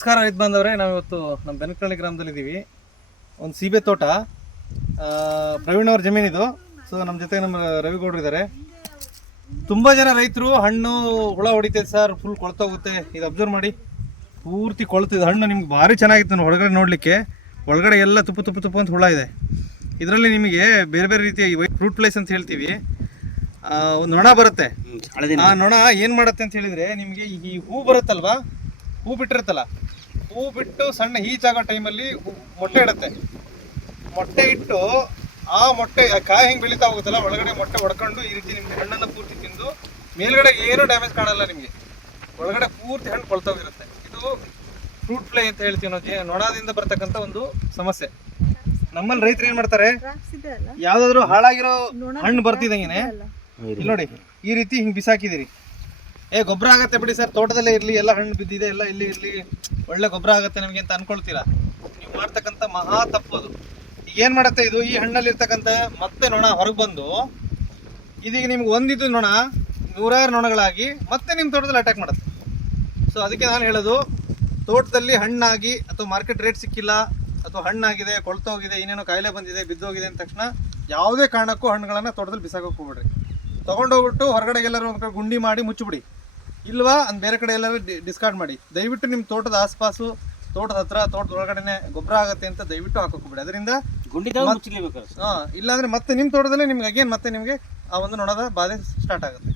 ನಮಸ್ಕಾರ ರೈತ ಬಾಂಧವ್ರೆ ನಾವು ಇವತ್ತು ನಮ್ಮ ಬೆನಕಳ್ಳಿ ಗ್ರಾಮದಲ್ಲಿ ಇದ್ದೀವಿ ಒಂದು ಸೀಬೆ ತೋಟ. ಪ್ರವೀಣ್ ಅವ್ರ ಜಮೀನಿದು ಸೊ ನಮ್ಮ ಜೊತೆ ನಮ್ಮ ರವಿಗೌಡ್ರು ಇದ್ದಾರೆ ತುಂಬ ಜನ ರೈತರು ಹಣ್ಣು ಹುಳ ಹೊಡಿತೈತೆ ಸರ್. ಫುಲ್ ಕೊಳ್ತೋಗುತ್ತೆ. ಇದು ಅಬ್ಸರ್ವ್ ಮಾಡಿ. ಪೂರ್ತಿ ಕೊಳ್ತಿದೆ ಹಣ್ಣು ನಿಮ್ಗೆ ಭಾರಿ ಚೆನ್ನಾಗಿತ್ತು ನಾನು ಹೊರಗಡೆ ನೋಡಲಿಕ್ಕೆ. ಒಳಗಡೆ ಎಲ್ಲ ತುಪ್ಪ ತುಪ್ಪ ತುಪ್ಪ ಅಂತ ಹುಳ ಇದೆ. ಇದರಲ್ಲಿ ನಿಮಗೆ ಬೇರೆ ಬೇರೆ ರೀತಿಯ ಫ್ರೂಟ್ ಪ್ಲೇಸ್ ಅಂತ ಹೇಳ್ತೀವಿ. ಒಂದು ನೊಣ ಬರುತ್ತೆ. ಆ ನೊಣ ಏನು ಮಾಡುತ್ತೆ ಅಂತ ಹೇಳಿದರೆ ನಿಮಗೆ ಈ ಹೂ ಬರುತ್ತಲ್ವಾ? ಹೂ ಬಿಟ್ಟಿರುತ್ತಲ್ಲ. ಹೂ ಬಿಟ್ಟು ಸಣ್ಣ ಈಚಾಗೋ ಟೈಮಲ್ಲಿ ಮೊಟ್ಟೆ ಇಡುತ್ತೆ. ಮೊಟ್ಟೆ ಇಟ್ಟು ಆ ಮೊಟ್ಟೆ ಕಾಯಿ ಹಿಂಗೆ ಬೆಳೀತಾ ಹೋಗುತ್ತಲ್ಲ ಒಳಗಡೆ ಮೊಟ್ಟೆ ಹೊಡ್ಕೊಂಡು ಈ ರೀತಿ ನಿಮ್ಗೆ ಹಣ್ಣನ್ನು ಪೂರ್ತಿ ತಿಂದು ಮೇಲ್ಗಡೆ ಏನು ಡ್ಯಾಮೇಜ್ ಕಾಣಲ್ಲ ನಿಮಗೆ. ಒಳಗಡೆ ಪೂರ್ತಿ ಹಣ್ಣು ಕೊಳ್ತೋಗಿರುತ್ತೆ ಇದು ಫ್ರೂಟ್ ಫ್ಲೈ ಅಂತ ಹೇಳ್ತೀವಿ ನಾವು ನೊಣದಿಂದ ಬರ್ತಕ್ಕಂಥ ಒಂದು ಸಮಸ್ಯೆ. ನಮ್ಮಲ್ಲಿ ರೈತರು ಏನ್ ಮಾಡ್ತಾರೆ? ಯಾವ್ದಾದ್ರು ಹಾಳಾಗಿರೋ ಹಣ್ಣು ಬರ್ತಿದಂಗೆ ಇಲ್ಲಿ ನೋಡಿ ಈ ರೀತಿ ಹಿಂಗೆ ಬಿಸಾಕಿದಿರಿ ಏ, ಗೊಬ್ಬರ ಆಗತ್ತೆ ಬಿಡಿ ಸರ್. ತೋಟದಲ್ಲೇ ಇರಲಿ, ಎಲ್ಲ ಹಣ್ಣು ಬಿದ್ದಿದೆ, ಎಲ್ಲ ಇಲ್ಲಿ ಇರಲಿ. ಒಳ್ಳೆ ಗೊಬ್ಬರ ಆಗತ್ತೆ ನಿಮಗೆ ಅಂತ ಅನ್ಕೊಳ್ತೀರಾ? ನೀವು ಮಾಡ್ತಕ್ಕಂಥ ಮಹಾ ತಪ್ಪು ಅದು. ಈಗ ಏನ್ ಮಾಡತ್ತೆ ಇದು? ಈ ಹಣ್ಣಲ್ಲಿ ಇರ್ತಕ್ಕಂಥ ಮತ್ತೆ ನೊಣ ಹೊರಗೆ ಬಂದು, ಇದೀಗ ನಿಮ್ಗೆ ಒಂದಿದ್ದು ನೊಣ, ನೂರಾರು ನೊಣಗಳಾಗಿ ಮತ್ತೆ ನಿಮ್ಮ ತೋಟದಲ್ಲಿ ಅಟ್ಯಾಕ್ ಮಾಡುತ್ತೆ. ಸೊ ಅದಕ್ಕೆ ನಾನು ಹೇಳೋದು, ತೋಟದಲ್ಲಿ ಹಣ್ಣಾಗಿ ಅಥವಾ ಮಾರ್ಕೆಟ್ ರೇಟ್ ಸಿಕ್ಕಿಲ್ಲ, ಅಥವಾ ಹಣ್ಣಾಗಿದೆ, ಕೊಳ್ತೋಗಿದೆ, ಇನ್ನೇನೋ ಕಾಯಿಲೆ ಬಂದಿದೆ, ಬಿದ್ದೋಗಿದೆ ಅಂದ ತಕ್ಷಣ ಯಾವುದೇ ಕಾರಣಕ್ಕೂ ಹಣ್ಣುಗಳನ್ನು ತೋಟದಲ್ಲಿ ಬಿಸಾಕೋಕೆ ಹೋಗ್ಬಿಡ್ರಿ. ತೊಗೊಂಡೋಗ್ಬಿಟ್ಟು ಹೊರಗಡೆ ಎಲ್ಲರೂ ಒಂದ್ ಗುಂಡಿ ಮಾಡಿ ಮುಚ್ಚಿಬಿಡಿ. ಇಲ್ವಾ ಅಂತ ಬೇರೆ ಕಡೆ ಎಲ್ಲರೂ ಡಿಸ್ಕಾರ್ಡ್ ಮಾಡಿ. ದಯವಿಟ್ಟು ನಿಮ್ಮ ತೋಟದ ಆಸ್ಪಾಸು ತೋಟದ ಹತ್ರ ತೋಟದ ಒಳಗಡೆನೆ ಗೊಬ್ಬರ ಆಗುತ್ತೆ ಅಂತ ದಯವಿಟ್ಟು ಹಾಕೋಕ್ಬಿಡಿ ಅದರಿಂದ ಹಾ ಇಲ್ಲಾಂದ್ರೆ ಮತ್ತೆ ನಿಮ್ಮ ತೋಟದಲ್ಲೇ ನಿಮ್ಗೆ ಅಗೇನ್ ಮತ್ತೆ ನಿಮಗೆ ಆ ಒಂದು ನೊಣದ ಬಾಧೆ ಸ್ಟಾರ್ಟ್ ಆಗುತ್ತೆ.